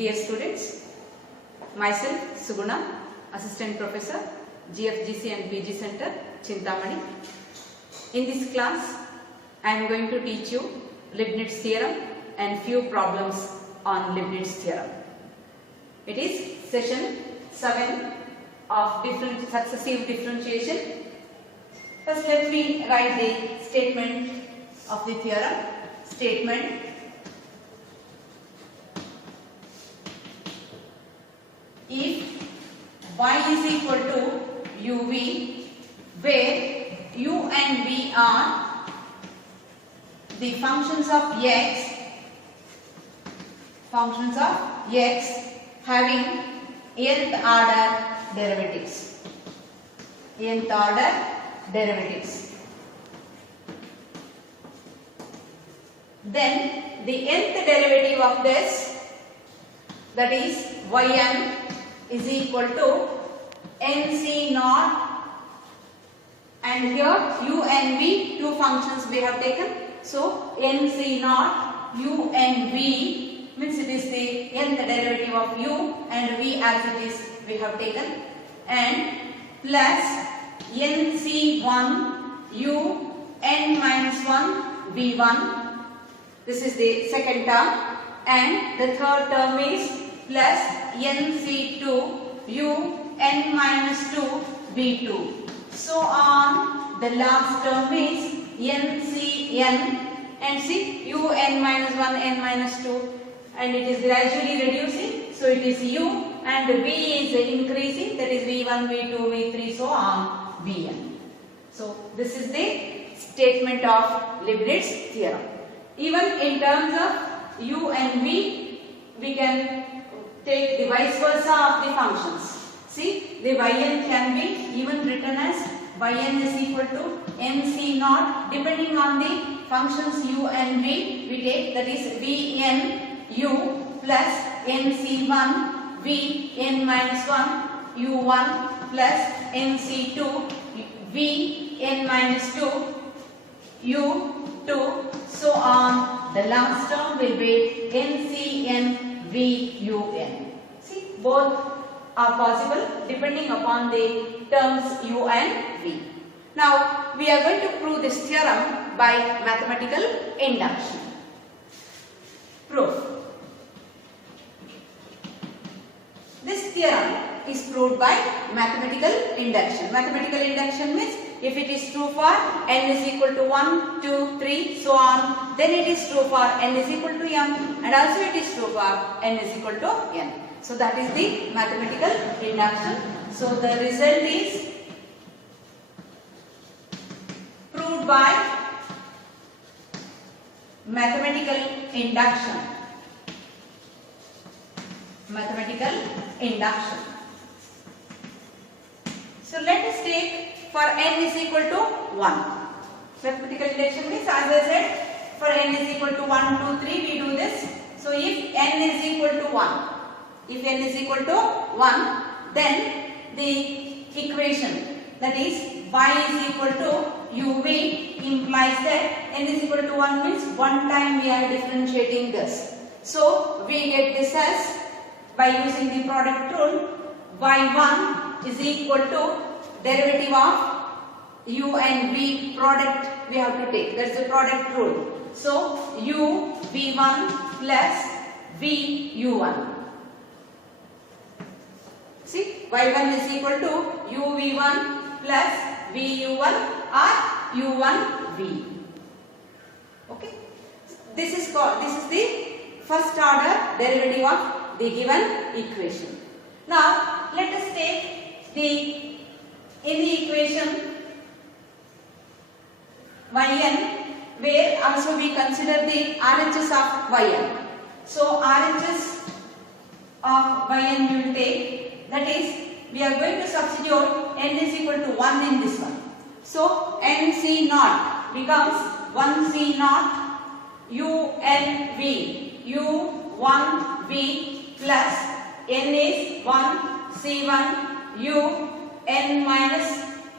Dear students, myself Suguna, Assistant Professor, GFGC and PG Center, Chintamani. In this class, I am going to teach you Leibniz theorem and few problems on Leibniz theorem. It is session 7 of successive differentiation. First, let me write the statement of the theorem. Statement: if y is equal to uv, where u and v are the functions of x having nth order derivatives. Then the nth derivative of this, that is yn, is equal to nc naught, and here u and v, two functions we have taken. So nc naught u and v means it is the nth derivative of u, and v as it is we have taken, and plus nc1 u n minus 1 v1. This is the second term, and the third term is plus nc2 u n minus 2 v2. So on, the last term is ncn, and see u n minus 1 n minus 2, and it is gradually reducing, so it is u, and v is increasing, that is v1, v2, v3, so on vn. So this is the statement of Leibniz theorem. Even in terms of u and v, we can take the vice versa of the functions. See, the yn can be even written as yn is equal to nc naught, depending on the functions u and v we take, that is vn u plus nc1 v n minus 1 u1 plus nc2 v n minus 2 u2, so on. The last term will be ncn v un. See, both are possible depending upon the terms u and v. Now we are going to prove this theorem by mathematical induction. Proof. This theorem is proved by mathematical induction. Mathematical induction means if it is true for n is equal to 1, 2, 3, so on, then it is true for n is equal to m, and also it is true for n is equal to n. So that is the mathematical induction. So the result is proved by mathematical induction. So let us take for n is equal to 1. Mathematical induction means, as I said, for n is equal to 1, 2, 3 we do this. So if n is equal to 1, then the equation, that is y is equal to uv, implies that n is equal to 1 means one time we are differentiating this. So we get this as, by using the product rule, y1 is equal to derivative of u and v product we have to take. That's the product rule. So u v1 plus v u1. See, y1 is equal to u v1 plus v u1 or u1 v. Okay. This is the first order derivative of the given equation. Now let us take in the equation yn, where also we consider the RHS of yn. So RHS of yn we will take, that is we are going to substitute n is equal to 1 in this one. So nc naught becomes 1c naught u n v u1 v plus n is 1 c1 u n minus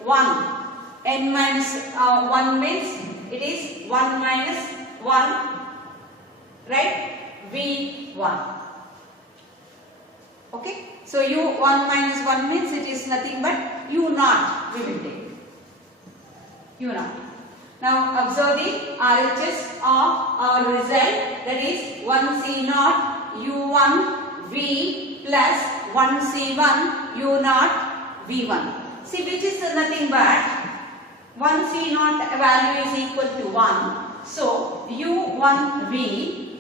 1. N minus 1 means it is 1 minus 1, right? V1. Okay, so u1 minus 1 means it is nothing but u0 we will take. u0. Now observe the RHS of our result, that is 1C0 u1 v plus 1C1 u0 v1. See, which is nothing but 1C0 value is equal to 1. So u1v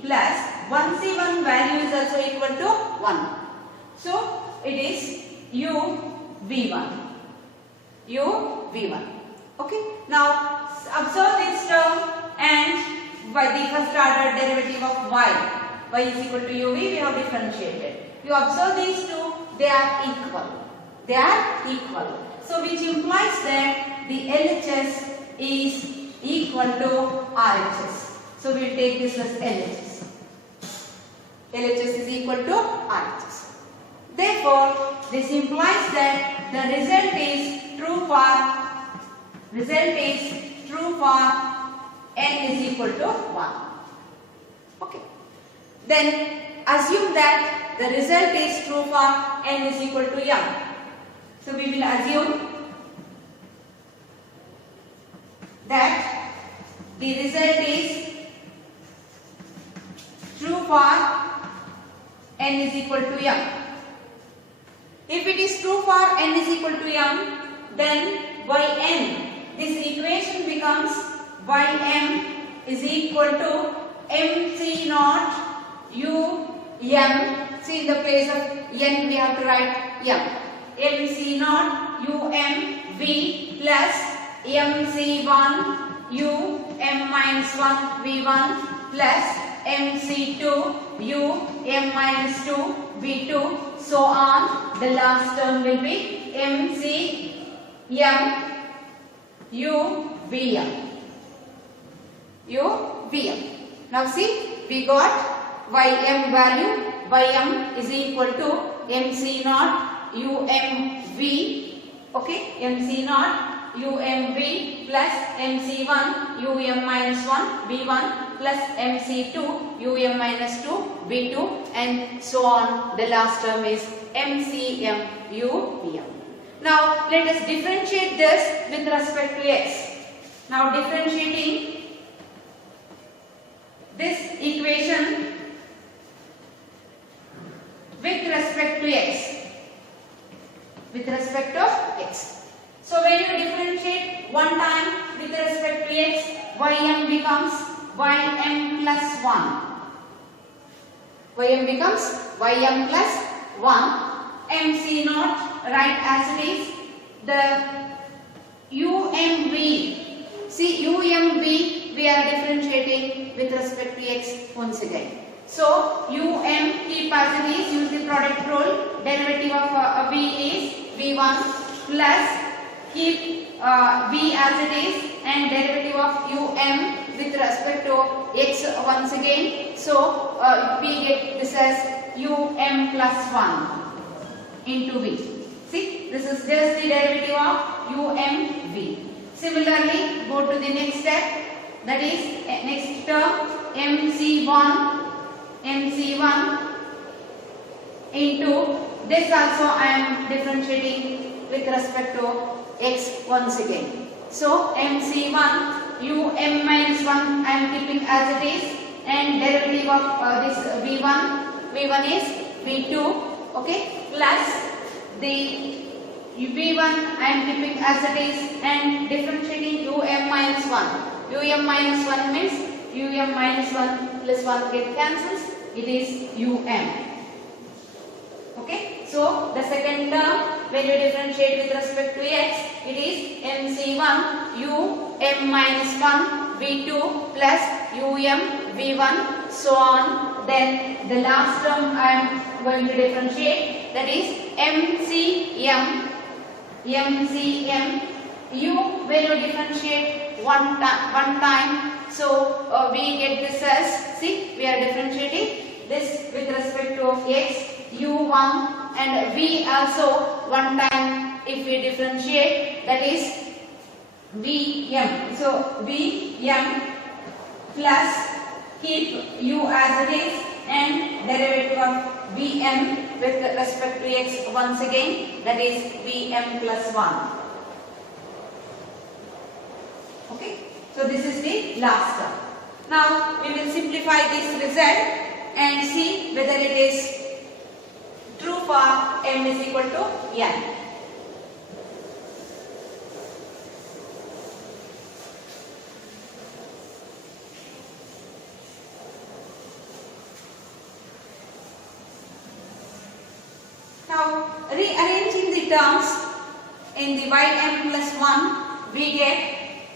plus 1C1 value is also equal to 1. So it is uv1. uv1. Okay. Now observe this term and by the first order derivative of y is equal to uv, we have differentiated. You observe these two, they are equal. They are equal. So which implies that the LHS is equal to RHS. So we will take this as LHS. LHS is equal to RHS. Therefore, this implies that the result is true for n is equal to 1. Okay. Then assume that the result is true for n is equal to m. So we will assume that the result is true for n is equal to m. If it is true for n is equal to m, then yn, this equation becomes ym is equal to mc0 um. See, in the place of n we have to write m. mc0 v plus mc1 m minus 1 v1 plus mc2 m minus 2 v2, so on. The last term will be mcm uvm. Now see, we got ym value. Ym is equal to mc0 umv. Okay, mc0 umv plus mc1 um minus 1 v1 plus mc2 um minus 2 v2, and so on. The last term is mcm uvm. Now let us differentiate this with respect to x. Now differentiating this equation with respect to x. With respect to x. So when you differentiate one time with respect to x, ym becomes ym plus 1. Ym becomes ym plus 1. mc0 write as it is. The umv. See, umv we are differentiating with respect to x once again. So keep as it is, use the product rule. Derivative of v is v1 plus keep v as it is, and derivative of with respect to x once again. So we get this as plus 1 into v. See, this is just the derivative of umv. Similarly, go to the next step, that is next term mc1 into this also I am differentiating with respect to x once again. So mc1 minus 1 I am keeping as it is, and derivative of this v1 is v2, okay, plus the v1 I am keeping as it is, and differentiating minus 1. Minus 1 means minus 1 plus 1 get cancels, it is Okay, so the second term when you differentiate with respect to x, it is mc1 minus 1 v2 plus v1, so on. Then the last term I am going to differentiate, that is mcm when you differentiate one time, so we get this as, see, we are differentiating this with respect to x, u1, and v also one time if we differentiate, that is vm. So vm plus keep u as it is, and derivative of Vm with respect to x once again, that is Vm plus 1. Okay, so this is the last term. Now we will simplify this result and see whether it is true for m is equal to n. Now rearranging the terms in the ym plus 1, we get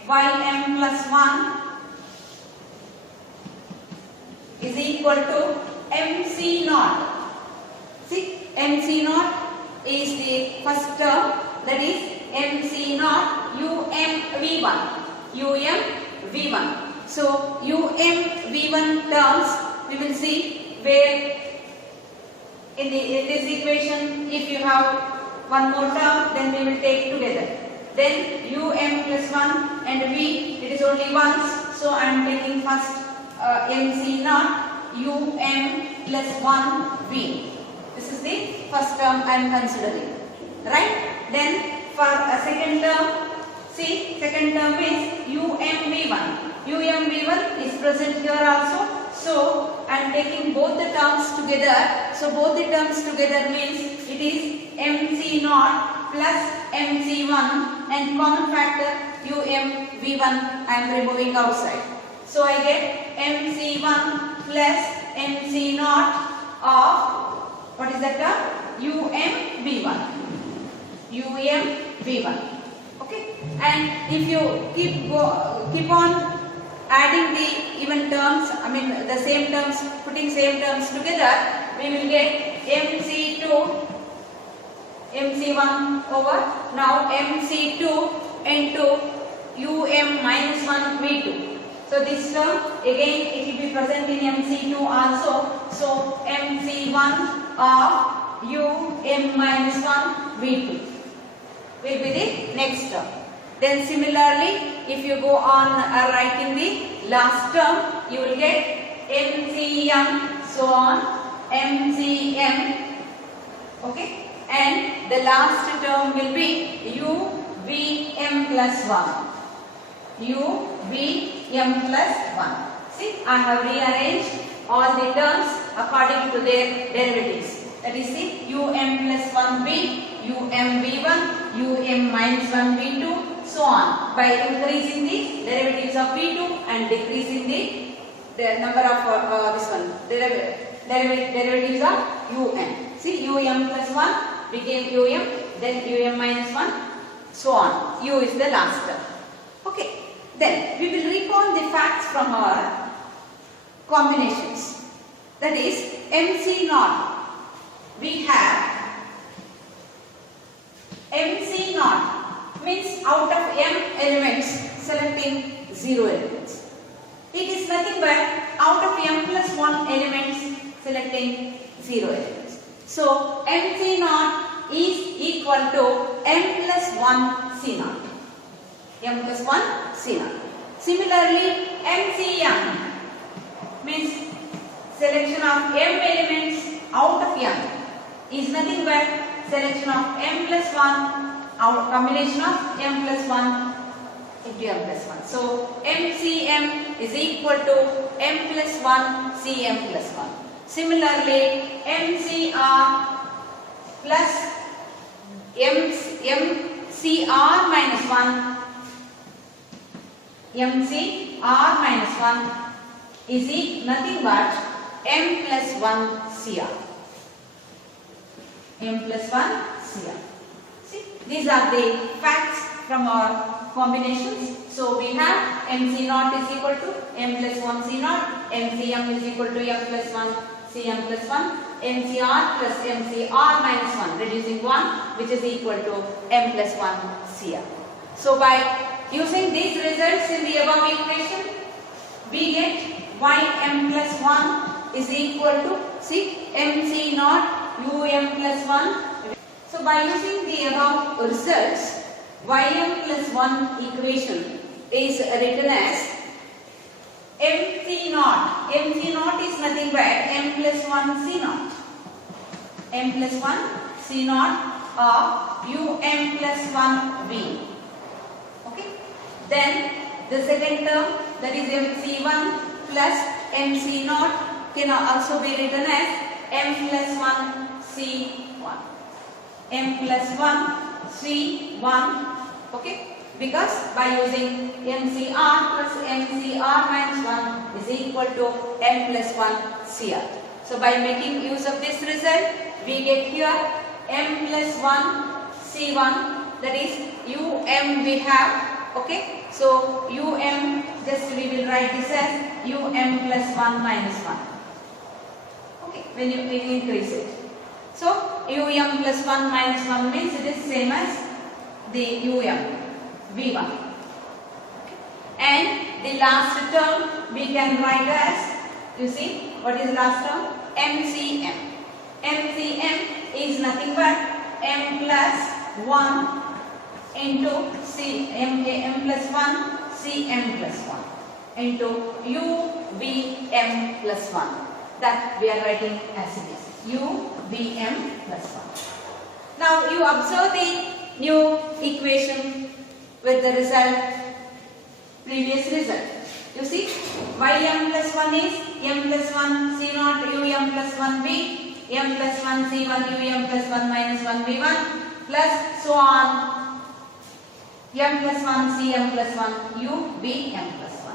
ym plus 1 is equal to mc naught. See, mc naught is the first term, that is mc naught umv1. umv1. So umv1 terms we will see where in this equation, if you have one more term, then we will take together. Then um plus 1 and v, it is only once, so I am taking first mc naught um plus 1 v. This is the first term I am considering, right? Then for a second term, see, second term is umv1. umv1 is present here also, so I am taking both the terms together. So both the terms together means it is mc naught plus mc1, and common factor umv1 I am removing outside. So I get mc1 plus mc naught of, what is that term? umv1. umv1. Okay, and if you keep on adding the even terms, I mean the same terms, putting same terms together, we will get mc2 mc1 over now mc2 into minus 1 v2. So this term again it will be present in mc2 also. So mc1 of minus 1 v2 will be the next term. Then similarly, if you go on writing the last term, you will get mcm, so on mcm. Okay, and the last term will be uvm plus 1. uvm plus 1. See, I have rearranged all the terms according to their derivatives. That is, see, plus 1v, umv1, minus 1v2, so on, by increasing the derivatives of v2 and decreasing the number of this one derivatives of See, plus 1 became then minus 1, so on. U is the last term. Okay, then we will recall the facts from our combinations. That is, MC naught. We have MC naught means out of m elements selecting 0 elements. It is nothing but out of m plus 1 elements selecting 0 elements. So MC naught is equal to m plus 1 C naught. M plus 1 C naught. Similarly, MCM means selection of m elements out of m is nothing but selection of m plus 1, our combination of m plus 1 into m plus 1. So MCM is equal to m plus 1 Cm plus 1. Similarly, MCR plus MCR minus 1, MCR minus 1 is nothing but m plus 1 Cr. M plus 1 Cr. See, these are the facts from our combinations. So we have MC naught is equal to m plus 1 C naught, MCM is equal to m plus 1 Cm plus 1, MCR plus MCR minus 1, reducing 1, which is equal to m plus 1 Cr. So by using these results in the above equation, we get ym plus 1 is equal to, see, MC naught plus 1. So by using the above results, ym plus 1 equation is written as MC naught. MC naught is nothing but m plus 1 C naught. m plus 1 c naught of um plus 1 v. Okay. Then the second term, that is mc1 plus mc naught, can also be written as m plus 1 c1. m plus 1 c1. Okay. Because by using mcr plus mcr minus 1 is equal to m plus 1 cr. So by making use of this result, we get here m plus 1 c1, that is um we have. Okay, so um, just we will write this as um plus 1 minus 1. Okay, when you increase it. So um plus 1 minus 1 means it is same as the v1. Okay. And the last term we can write as, you see, what is the last term? mcm. mcm is nothing but m plus 1 into m plus 1 cm plus 1 into uvm plus 1. That we are writing as it is, uvm plus 1. Now you observe the new equation with the result, previous result. You see, ym plus 1 is m plus 1 c naught um plus 1 v, m plus 1 c1 um plus 1 minus 1 v1 plus so on m plus 1 cm plus 1 ubm plus 1.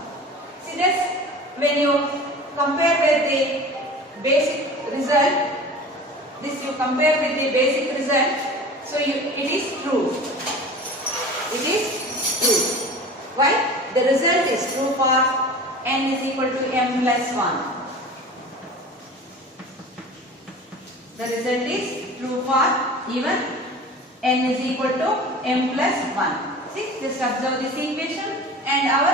See this, when you compare with the basic result, this you compare with the basic result, so it is true. It is true. Why? The result is true for n is equal to m plus 1. The result is true for even n is equal to m plus 1. See, just observe this equation and our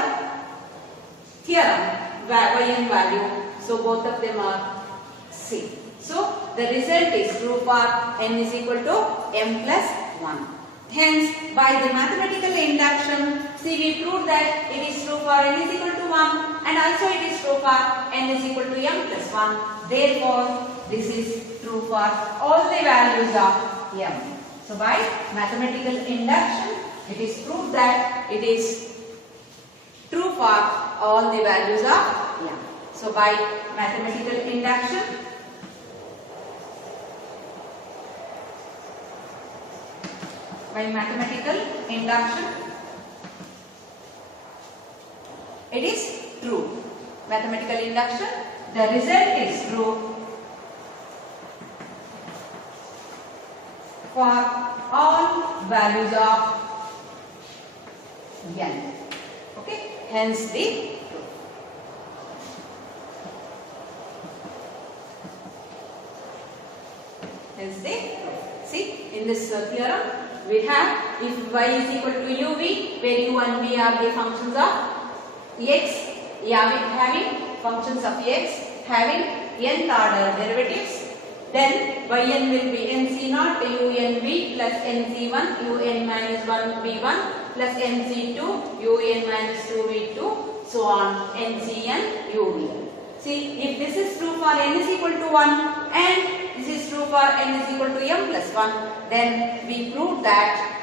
theorem, yn value. So both of them are C. So the result is true for n is equal to m plus 1. Hence, by the mathematical induction, see, we proved that it is true for n is equal to 1 and also it is true for n is equal to m plus 1. Therefore, this is true for all the values of m. So by mathematical induction, it is proved that it is true for all the values of m. So by mathematical induction, it is true. Mathematical induction, the result is true for all values of n. Okay, hence the true. Hence the true. See, in this theorem, we have if y is equal to uv, where u and v are the functions of x, having functions of x having nth order derivatives, then yn will be nc0 unv plus nc1 un minus 1 v1 plus nc2 un minus 2 v2, so on ncn uv. See, if this is true for n is equal to 1 and this is true for n is equal to m plus 1, then we proved that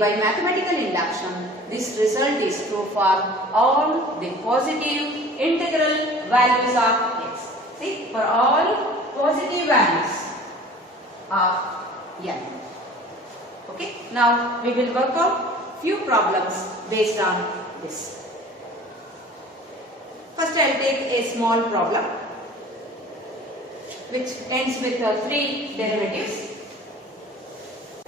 by mathematical induction, this result is true for all the positive integral values of x. See, for all positive values of n. Okay, now we will work out few problems based on this. First, I will take a small problem which ends with 3 derivatives.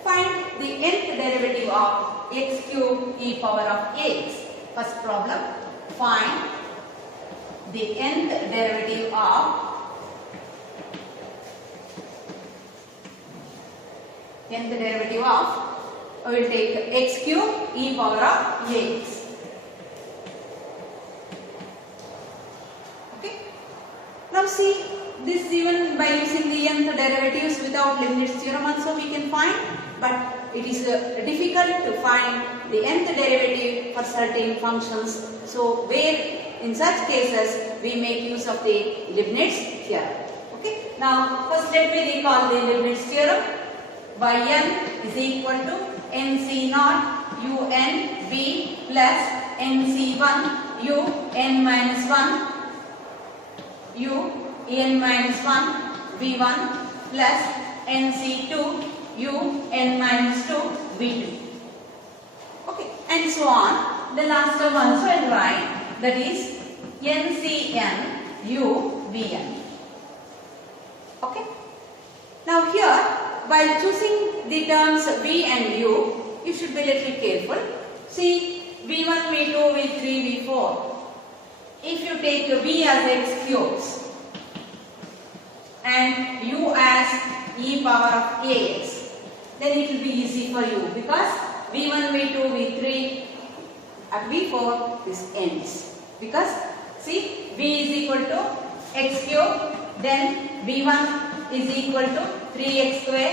Find the nth derivative of x cube e power of ax. First problem, find the nth derivative of we will take x cube e power of ax. Now see, this even by using the nth derivatives without Leibnitzs theorem also we can find, but it is difficult to find the nth derivative for certain functions. So where in such cases we make use of the Leibnitzs theorem. Okay. Now first let me recall the Leibniz theorem. Yn is equal to nc naught un b plus nc1 un minus 1 un minus 1 v1 plus nc2 un minus 2 v2. Okay, and so on. The last term also I will write, that is ncn vn. Okay. Now here, while choosing the terms v and u, you should be a little careful. See, v1, v2, v3, v4. If you take v as x cubes and u as e power of ax, then it will be easy for you, because v1, v2, v3, at v4 this ends. Because see, v is equal to x cube, then v1 is equal to 3x square,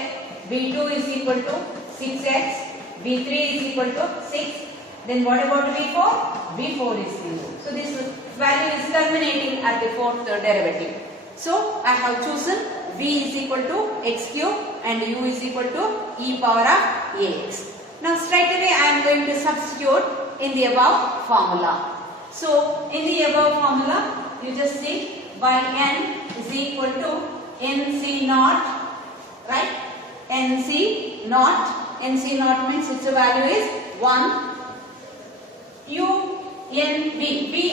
v2 is equal to 6x, v3 is equal to 6. Then what about v4? v4 is 0. So this value is terminating at the fourth derivative. So I have chosen v is equal to x cube and u is equal to e power of ax. Now straight away I am going to substitute in the above formula. So in the above formula, you just see yn is equal to nc naught, right? nc naught means its value is 1. b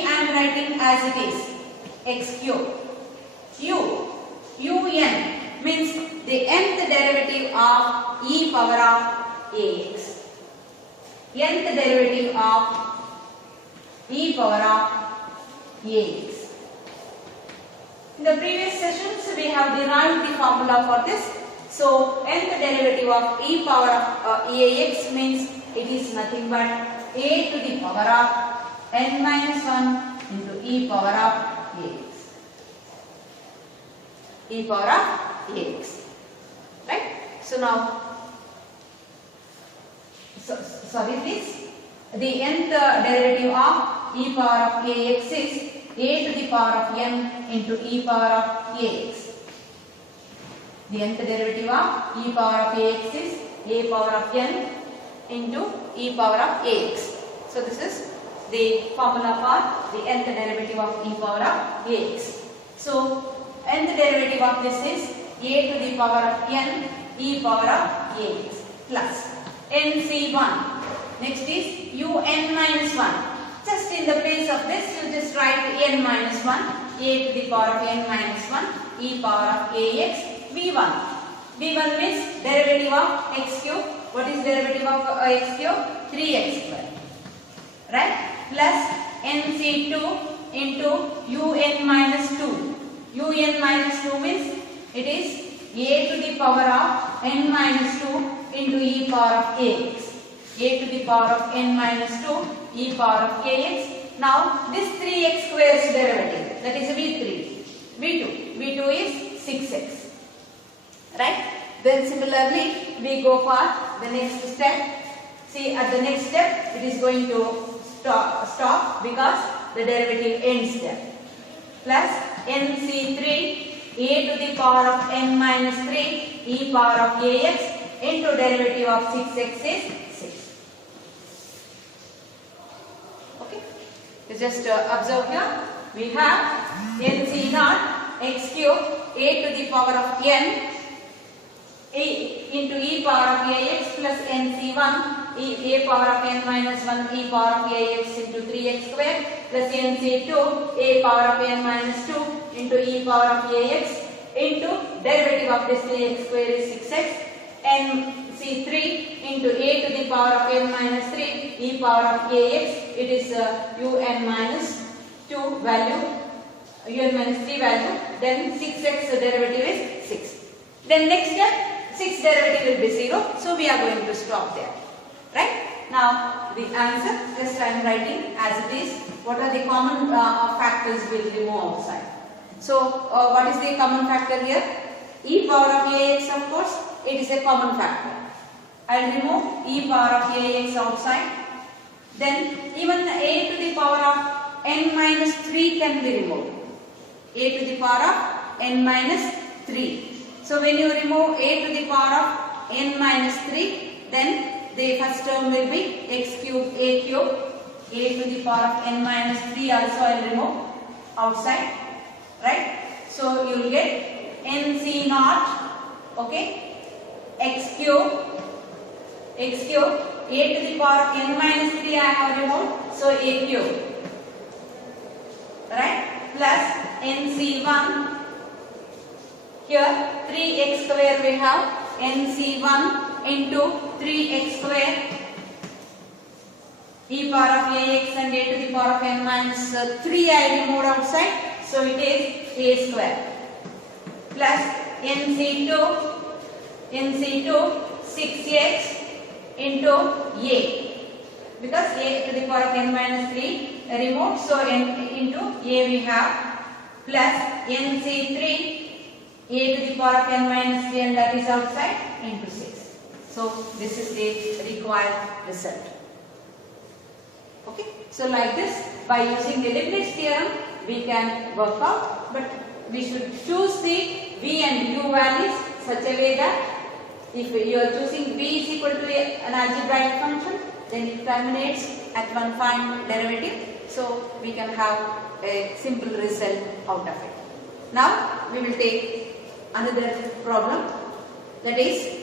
I am writing as it is, x cube. un means the nth derivative of e power of ax. Nth derivative of e power of ax. In the previous sessions, we have derived the formula for this. So, nth derivative of e power of ax means it is nothing but a to the power of n minus 1 into e power of ax. E power of ax. Right? So now, sorry please. The nth derivative of e power of ax is a to the power of n into e power of ax. The nth derivative of e power of ax is a power of n into e power of ax. So this is the formula for the nth derivative of e power of ax. So nth derivative of this is a to the power of n e power of ax plus nc1. Next is un minus 1. Just in the place of this, you just write n minus 1, a to the power of n minus 1, e power of ax, v1. v1 means derivative of x cube. What is derivative of x cube? 3x square. Right? Plus nc2 into un minus 2. un minus 2 means it is a to the power of n minus 2 into e power of ax. A to the power of n minus 2 e power of ax. Now this 3x square's derivative, that is v3. v2 is 6x. Right? Then similarly we go for the next step. See, at the next step it is going to stop because the derivative ends there. Plus nc3 a to the power of n minus 3 e power of ax into derivative of 6x is 6. Okay. You just observe here. We have nc naught x cube a to the power of n into e power of ax plus nc1 a power of n minus 1 e power of ax into 3x square plus nc2 a power of n minus 2 into e power of ax into derivative of this 3x square is 6x, nc3 into a to the power of n minus 3 e power of ax, it is un minus 2 value, un minus 3 value, then 6x derivative is 6. Then next step, 6 derivative will be 0, so we are going to stop there. Right? Now the answer, just I am writing as it is. What are the common factors we will remove outside? So what is the common factor here? E power of ax, of course, it is a common factor. I will remove e power of ax outside. Then even a to the power of n minus 3 can be removed. A to the power of n minus 3. So when you remove a to the power of n minus 3, then the first term will be x cube, a cube, a to the power of n minus 3 also I will remove outside, right? So you will get nc naught, okay, x cube, a to the power of n minus 3 I have removed, so a cube, right, plus nc1, here 3x square we have, nc1 into 3x square e power of ax and a to the power of n minus 3 I removed outside, so it is a square, plus nc2 6x into a, because a to the power of n minus 3 removed, so n into a we have, plus nc3 a to the power of n minus 3 and that is outside into 6. So this is the required result. Okay. So like this, by using the Leibniz theorem we can work out, but we should choose the v and u values such a way that if you are choosing v is equal to an algebraic function, then it terminates at one final derivative, so we can have a simple result out of it. Now we will take another problem, that is,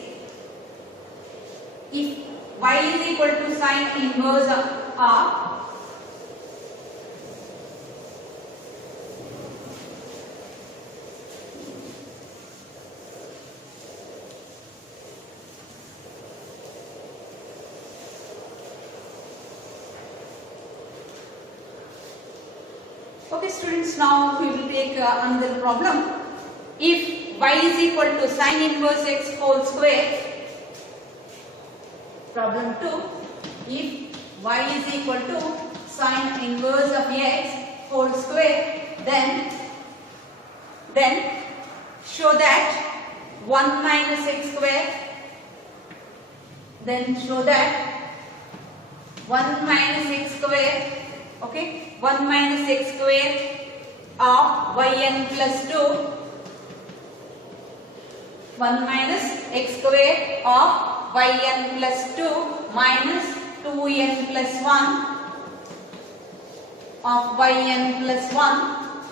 if y is equal to sine inverse of r, okay students, now we will take another problem. If y is equal to sine inverse x whole square, problem 2, if y is equal to sine inverse of x whole square, then show that 1 minus x square, okay, 1 minus x square of yn plus 2, 1 minus x square of yn plus 2 minus 2n plus 1 of yn plus 1,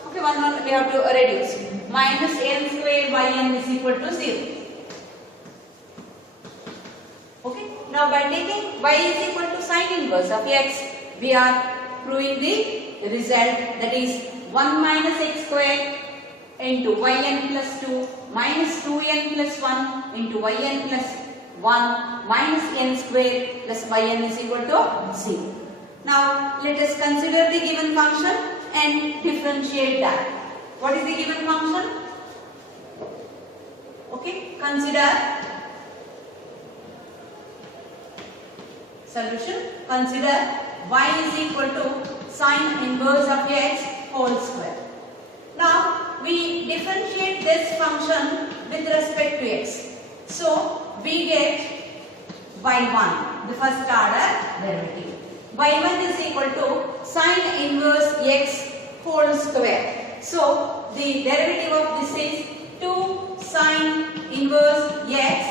okay, 1 we have to reduce, minus n square yn is equal to 0. Okay, now by taking y is equal to sine inverse of x, we are proving the result, that is 1 minus x square into yn plus 2 minus 2n plus 1 into yn plus 1 minus n square plus yn is equal to 0. Now let us consider the given function and differentiate that. What is the given function? Okay, consider solution. Consider y is equal to sine inverse of x whole square. Now we differentiate this function with respect to x. So we get y1, the first order derivative. y1 is equal to sine inverse x whole square. So the derivative of this is 2 sine inverse x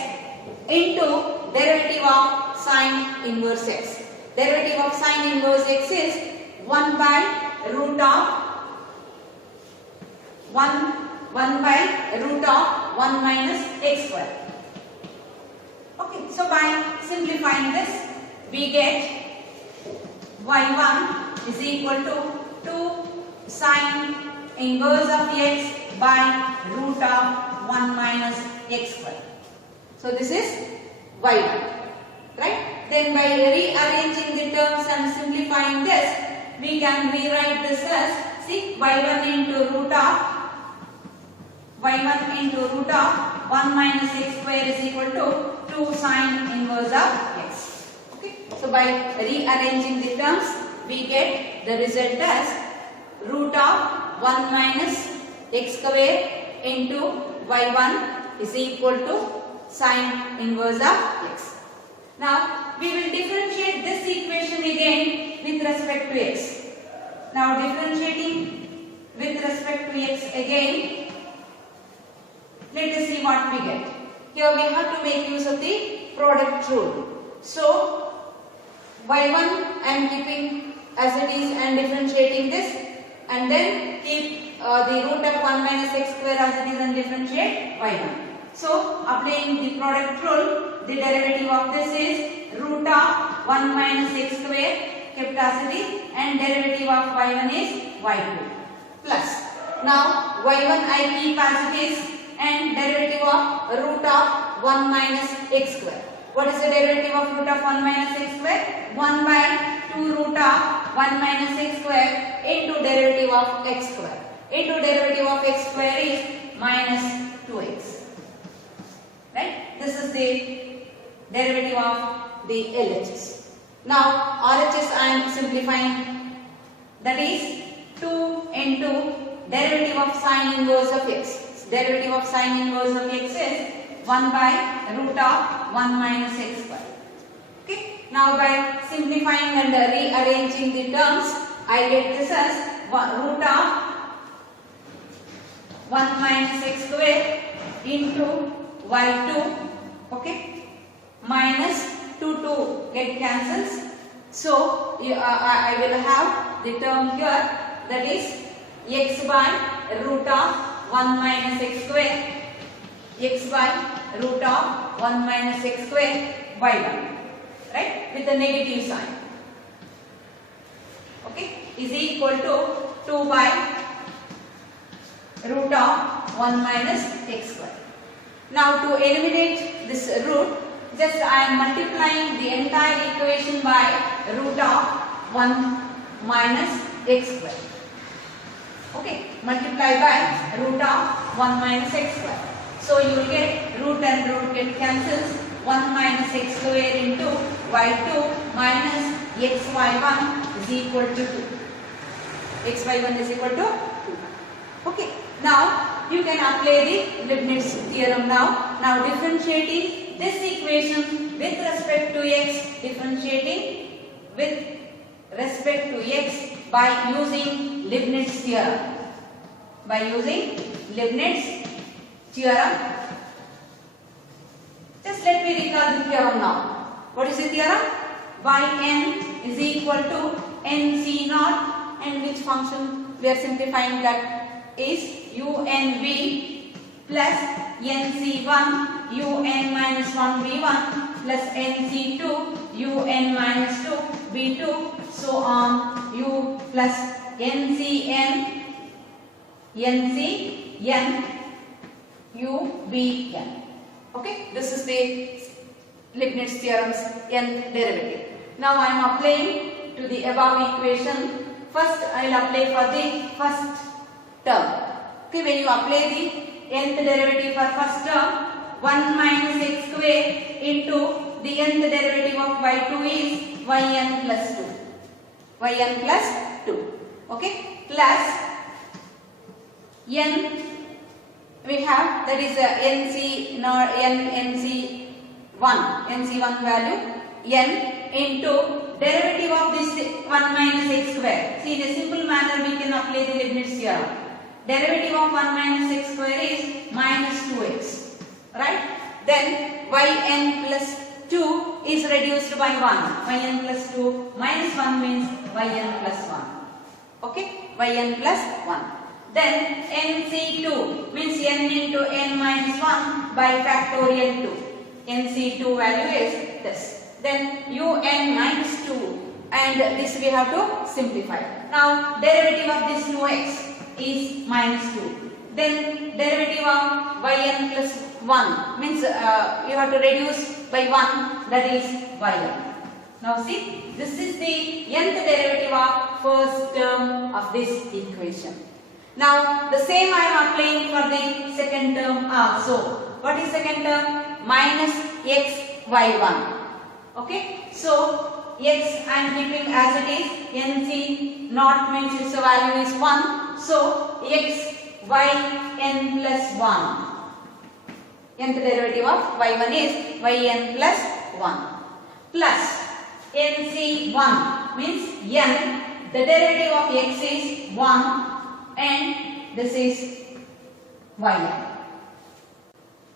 into derivative of sine inverse x. Derivative of sine inverse x is 1 by root of 1 minus x square. Okay, so by simplifying this, we get y1 is equal to 2 sine inverse of x by root of 1 minus x square. So this is y1, right? Then by rearranging the terms and simplifying this, we can rewrite this as, see, y1 into root of 1 minus x square is equal to 2 sine inverse of x. Okay. So by rearranging the terms, we get the result as root of 1 minus x square into y1 is equal to sine inverse of x. Now we will differentiate this equation again with respect to x. Now differentiating with respect to x again, Let us see what we get. Here we have to make use of the product rule. So y1 I am keeping as it is and differentiating this, and then keep the root of 1 minus x square as it is and differentiate y1. So applying the product rule, the derivative of this is root of 1 minus x square kept as it is, and derivative of y1 is y2 plus. Now y1 I keep as it is and derivative of root of 1 minus x square. What is the derivative of root of 1 minus x square? 1 by 2 root of 1 minus x square into derivative of x square. Into derivative of x square is minus 2x. Right? This is the derivative of the LHS. Now RHS I am simplifying. That is 2 into derivative of sine inverse of x. Derivative of sine inverse of x is 1 by root of 1 minus x square. Okay. Now by simplifying and rearranging the terms, I get this as root of 1 minus x square into y2, okay, minus 2 get cancels. So I will have the term here, that is x by root of 1 minus x square, x by root of 1 minus x square y1, right, with the negative sign, okay, is equal to 2 by root of 1 minus x square. Now to eliminate this root, just I am multiplying the entire equation by root of 1 minus x square. Okay, multiply by root of 1 minus x square. So you will get root and root get cancels. 1 minus x square into y2 minus xy1 is equal to 2. xy1 is equal to 2. Okay, now you can apply the Leibnitzs theorem now. Now differentiating this equation with respect to x, differentiating with respect to x by using Leibnitzs theorem. By using Leibnitzs theorem. Just let me recall the theorem now. What is the theorem? Yn is equal to nc naught, and which function we are simplifying that is unv plus nc1 un minus 1 v1 plus nc2 un minus 2 v2, so on u plus ncn ncn ubn. Okay, this is the Leibniz theorem's nth derivative. Now I am applying to the above equation. First I will apply for the first term. Okay, when you apply the nth derivative for first term, 1 minus x square into the nth derivative of y2 is yn plus 2. Yn plus 2. Okay, plus n we have, that is nc nor nc1 value n into derivative of this 1 minus x square. See, in a simple manner we can apply the Leibniz theorem. Derivative of 1 minus x square is minus 2x, right? Then yn plus 2 is reduced by 1. Yn plus 2 minus 1 means yn plus 1. Okay, yn plus 1. Then nc2 means n into n minus 1 by factorial 2. nc2 value is this. Then un minus 2, and this we have to simplify. Now derivative of this 2x is minus 2. Then derivative of yn plus 1 means you have to reduce by 1, that is yn. Now see, this is the nth derivative of first term of this equation. Now the same I am applying for the second term also. What is second term? Minus xy1. Okay, so x I am keeping as it is. nc naught means its value is 1. So x yn plus 1. Nth derivative of y1 is yn plus 1. Plus nc1 means n. The derivative of x is 1. And this is yn.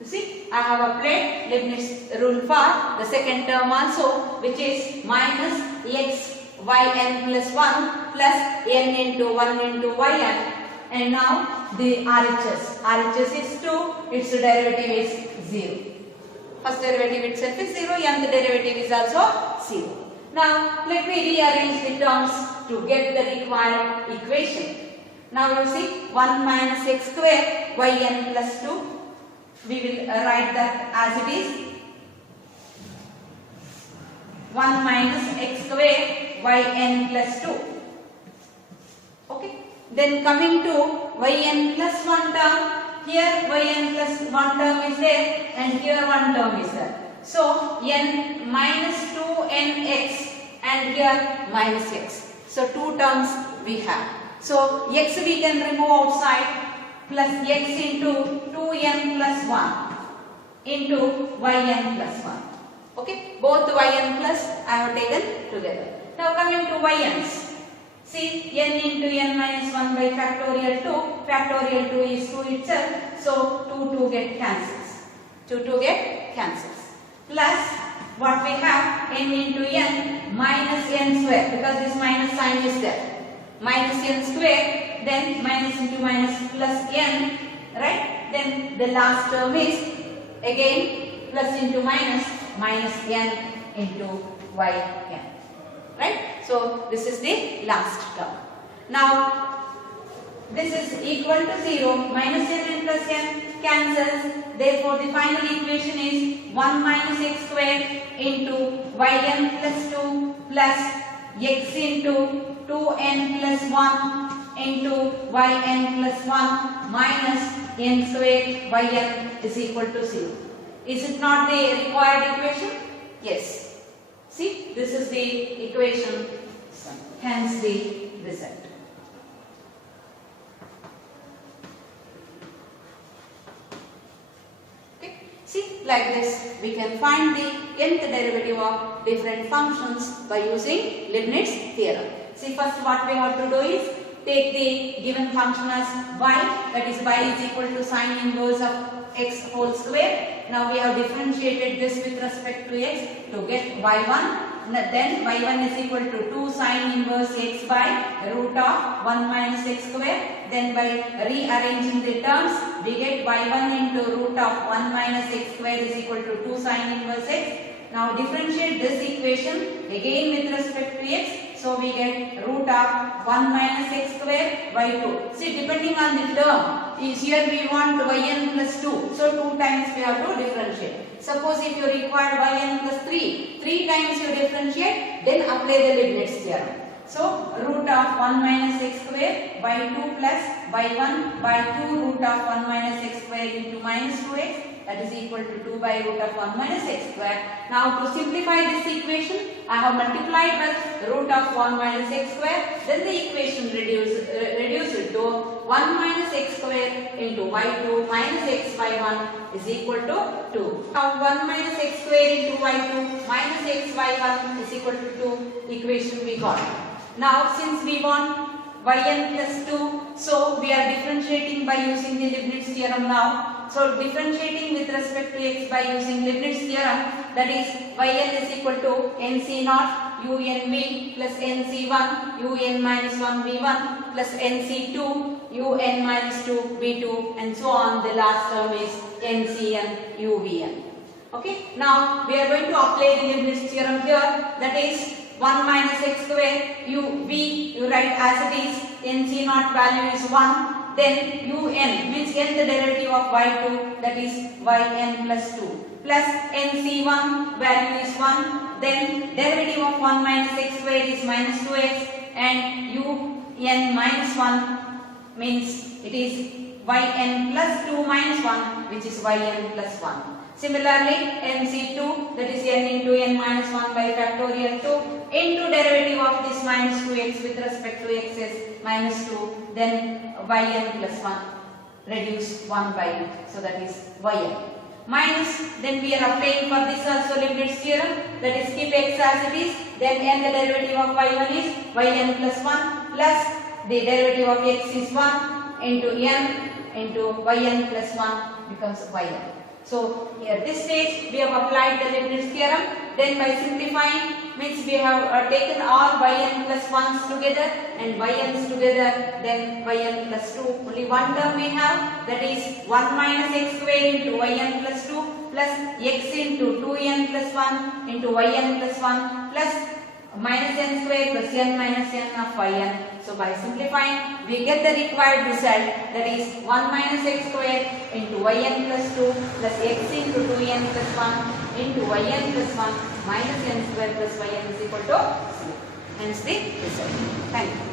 You see, I have applied Leibniz rule for the second term also, which is minus x yn plus 1 plus n into 1 into yn. And now the RHS. RHS is 2, its derivative is 0. First derivative itself is 0, and the derivative is also 0. Now let me rearrange the terms to get the required equation. Now you see 1 minus x square yn plus 2. We will write that as it is 1 minus x square yn plus 2. Okay. Then coming to yn plus 1 term, here yn plus 1 term is there and here 1 term is there. So n minus 2nx and here minus x. So 2 terms we have. So x we can remove outside plus x into 2n plus 1 into yn plus 1. Okay, both yn plus I have taken together. Now coming to yns. See, n into n minus 1 by factorial 2. Factorial 2 is 2 itself. So 2 get cancels. 2 get cancels. Plus what we have n into n minus n square, because this minus sign is there. Minus n square, then minus into minus plus n, right? Then the last term is again plus into minus n into yn, right? So this is the last term. Now this is equal to 0, minus n and plus n cancels. Therefore the final equation is 1 minus x square into yn plus 2 plus x into 2n plus 1 into yn plus 1 minus n square yn is equal to 0. Is it not the required equation? Yes. See, this is the equation, hence the result. Okay. See, like this we can find the nth derivative of different functions by using Leibniz theorem. See, first what we have to do is take the given function as y, that is y is equal to sine inverse of x whole square. Now we have differentiated this with respect to x to get y1. Then y1 is equal to 2 sine inverse x by root of 1 minus x square. Then by rearranging the terms, we get y1 into root of 1 minus x square is equal to 2 sine inverse x. Now differentiate this equation again with respect to x. So we get root of 1 minus x square by 2. See, depending on the term, is here we want yn plus 2. So 2 times we have to differentiate. Suppose if you require yn plus 3, 3 times you differentiate, then apply the Leibniz theorem. So root of 1 minus x square by 2 plus y1 by 2 root of 1 minus x square into minus 2x, that is equal to 2 by root of 1 minus x square. Now to simplify this equation, I have multiplied with root of 1 minus x square. Then the equation reduced to 1 minus x square into y2 minus x y1 is equal to 2. Now 1 minus x square into y2 minus x y1 is equal to 2 equation we got. Now since we want yn plus 2, so we are differentiating by using the Leibniz theorem now. So differentiating with respect to x by using Leibniz theorem, that is yn is equal to nc naught unv plus nc1 un minus 1 v1 plus nc2 un minus 2 v2 and so on. The last term is ncn uvn. Okay. Now we are going to apply the Leibniz theorem here, that is 1 minus x square you write as it is, nc naught value is 1, then un means n the derivative of y2, that is yn plus 2 plus nc1 value is 1, then derivative of 1 minus x square is minus 2x and un minus 1 means it is yn plus 2 minus 1, which is yn plus 1. Similarly, nc2, that is n into n minus 1 by factorial 2 into derivative of this minus 2x with respect to x is minus 2, then yn plus 1 reduce 1 by, so that is yn. Minus, then we are applying for this also Leibniz theorem, that is keep x as it is, then n the derivative of y1 is yn plus 1 plus the derivative of x is 1 into n into yn plus 1 becomes yn. So at this stage we have applied the Leibniz theorem. Then by simplifying means we have taken all yn plus 1's together andyn's together, then yn plus 2. Only one term we have, that is 1 minus x square into yn plus 2 plus x into 2n plus 1 into yn plus 1 plus minus n square plus n minus n of yn. So by simplifying we get the required result, that is 1 minus x square into yn plus 2 plus x into 2n plus 1 into yn plus 1 minus n square plus yn is equal to 0. Hence the result. Thank you.